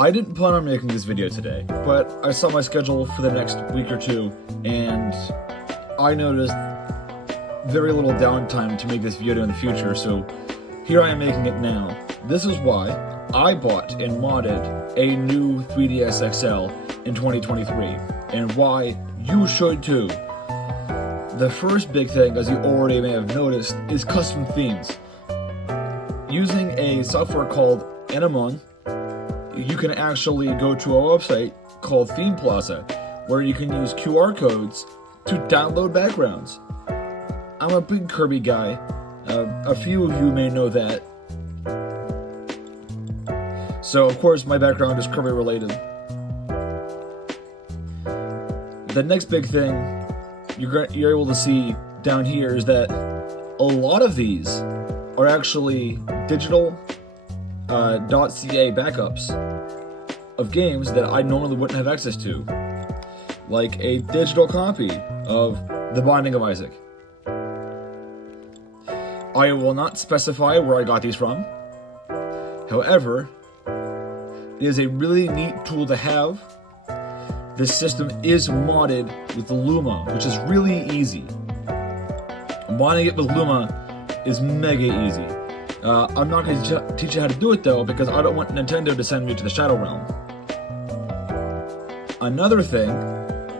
I didn't plan on making this video today, but I saw my schedule for the next week or two, and I noticed very little downtime to make this video in the future, so here I am making it now. This is why I bought and modded a new 3DS XL in 2023, and why you should too. The first big thing, as you already may have noticed, is custom themes. Using a software called Anemone, you can actually go to a website called Theme Plaza, where you can use QR codes to download backgrounds. I'm a big Kirby guy. A few of you may know that. So, of course, my background is Kirby related. The next big thing you're able to see down here is that a lot of these are actually digital .ca backups of games that I normally wouldn't have access to, like a digital copy of The Binding of Isaac. I will not specify where I got these from. However, it is a really neat tool to have. This system is modded with Luma, which is really easy. Modding it with Luma is mega easy. I'm not going to teach you how to do it though, because I don't want Nintendo to send me to the Shadow Realm. Another thing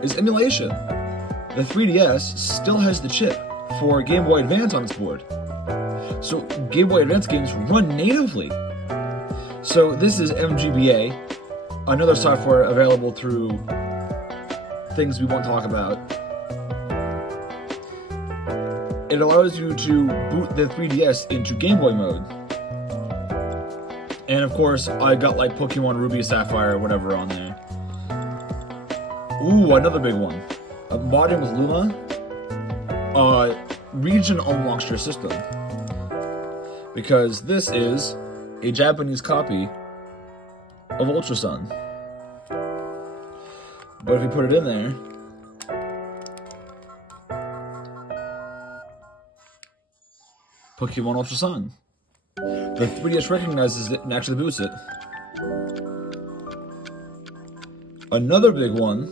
is emulation. The 3DS still has the chip for Game Boy Advance on its board. So Game Boy Advance games run natively. So this is MGBA, another software available through things we won't talk about. It allows you to boot the 3DS into Game Boy mode. And of course, I got like Pokemon Ruby, Sapphire, or whatever on there. Ooh, another big one. Modding with Luma, region unlocks your system. Because this is a Japanese copy of Ultra Sun. But if you put it in there, Pokemon Ultra Sun. The 3DS recognizes it and actually boots it. Another big one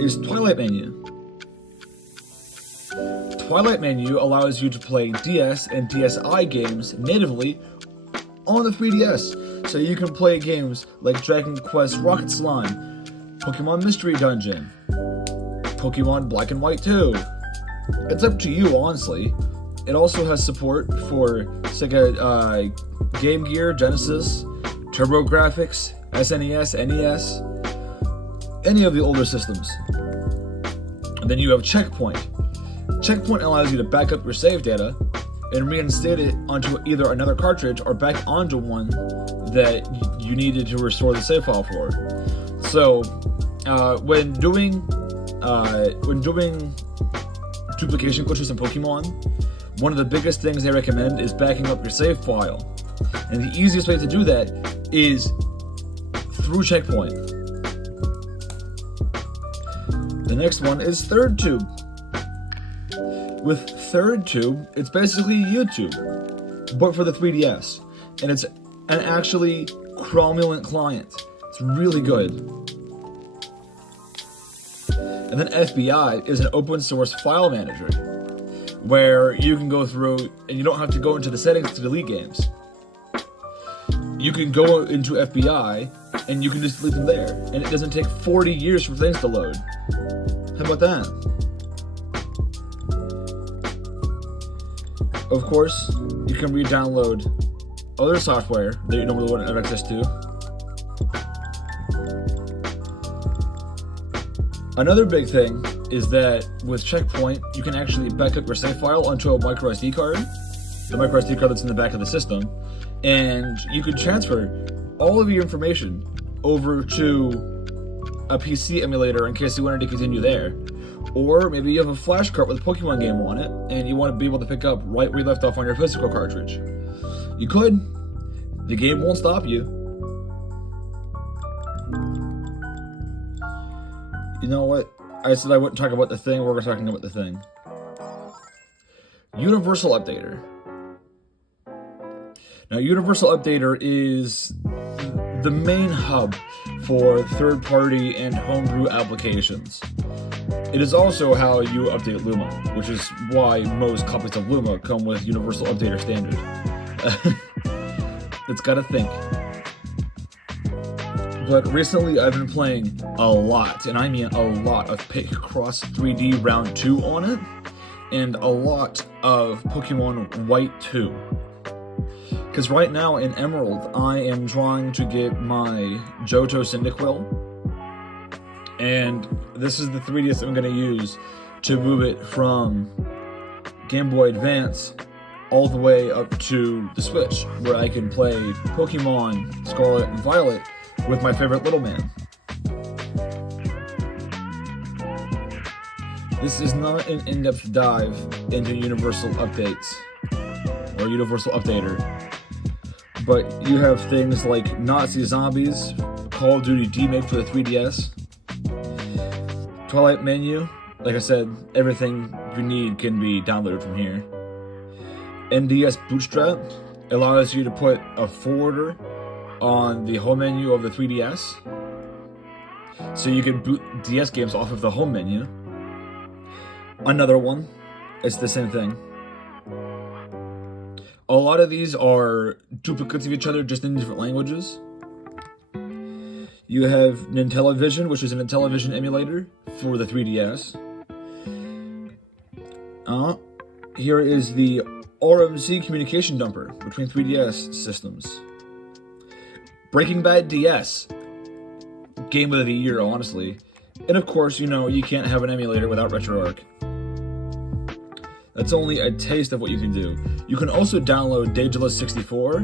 is Twilight Menu. Twilight Menu allows you to play DS and DSi games natively on the 3DS. So you can play games like Dragon Quest Rocket Slime, Pokemon Mystery Dungeon, Pokemon Black and White 2. It's up to you, honestly. It also has support for Sega Game Gear, Genesis, TurboGrafx, SNES, NES, any of the older systems. And then you have Checkpoint. Checkpoint allows you to back up your save data and reinstate it onto either another cartridge or back onto one that you needed to restore the save file for. So, when doing duplication glitches in Pokemon, one of the biggest things they recommend is backing up your save file. And the easiest way to do that is through Checkpoint. The next one is ThirdTube. With ThirdTube, it's basically YouTube, but for the 3DS. And it's an actually cromulent client. It's really good. And then FBI is an open source file manager, where you can go through and you don't have to go into the settings to delete games. You can go into FBI and you can just delete them there, and it doesn't take 40 years for things to load. How about that? Of course, you can re-download other software that you normally wouldn't have access to. Another big thing is that with Checkpoint, you can actually back up your save file onto a micro SD card, the micro SD card that's in the back of the system, and you can transfer all of your information over to a PC emulator in case you wanted to continue there. Or maybe you have a flash cart with a Pokemon game on it, and you want to be able to pick up right where you left off on your physical cartridge. You could. The game won't stop you. You know what? I said I wouldn't talk about the thing, we're talking about the thing. Universal Updater. Now, Universal Updater is the main hub for third-party and homebrew applications. It is also how you update Luma, which is why most copies of Luma come with Universal Updater Standard. It's gotta think. But recently I've been playing a lot, and I mean a lot, of Picross 3D Round 2 on it, and a lot of Pokemon White 2. Because right now in Emerald, I am trying to get my Johto Cyndaquil, and this is the 3DS I'm going to use to move it from Game Boy Advance all the way up to the Switch, where I can play Pokemon Scarlet and Violet with my favorite little man. This is not an in-depth dive into Universal Updates or Universal Updater, but you have things like Nazi Zombies, Call of Duty D-Make for the 3DS, Twilight Menu. Like I said, everything you need can be downloaded from here. NDS Bootstrap allows you to put a forwarder on the home menu of the 3DS, so you can boot DS games off of the home menu. Another one, it's the same thing. A lot of these are duplicates of each other, just in different languages. You have Nintellivision, which is an Intellivision emulator for the 3DS. Here is the RMC communication dumper between 3DS systems. Breaking Bad DS, game of the year, honestly. And of course, you know, you can't have an emulator without RetroArch. That's only a taste of what you can do. You can also download Daedalus 64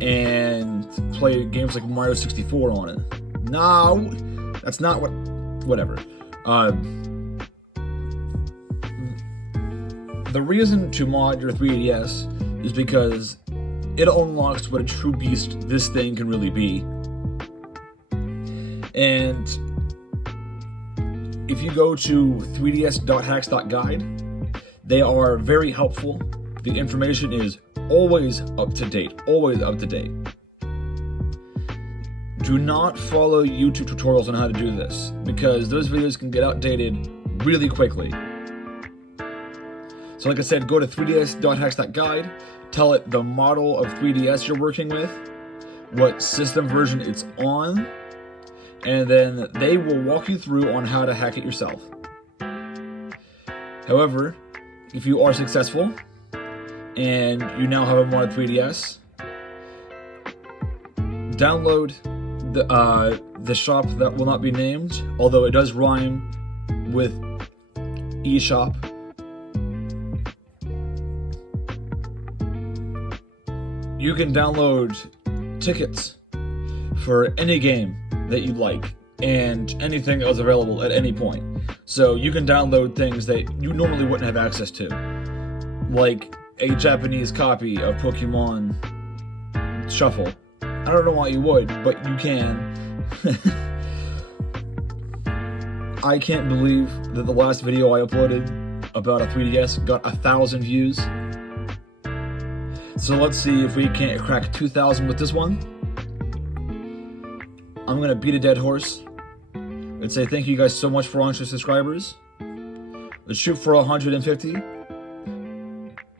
and play games like Mario 64 on it. No, that's not what... whatever. The reason to mod your 3DS is because it unlocks what a true beast this thing can really be. And if you go to 3ds.hacks.guide, they are very helpful. The information is always up to date, always up to date. Do not follow YouTube tutorials on how to do this, because those videos can get outdated really quickly. So like I said, go to 3ds.hacks.guide, tell it the model of 3DS you're working with, what system version it's on, and then they will walk you through on how to hack it yourself. However, if you are successful, and you now have a modded 3DS, download the shop that will not be named, although it does rhyme with eShop. You can download tickets for any game that you like, and anything that was available at any point. So you can download things that you normally wouldn't have access to, like a Japanese copy of Pokemon Shuffle. I don't know why you would, but you can. I can't believe that the last video I uploaded about a 3DS got 1,000 views. So let's see if we can't crack 2,000 with this one. I'm gonna beat a dead horse and say thank you guys so much for 100 subscribers. Let's shoot for 150.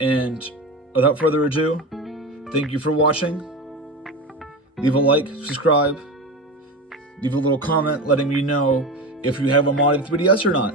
And without further ado, thank you for watching. Leave a like, subscribe, leave a little comment letting me know if you have a modded 3DS or not.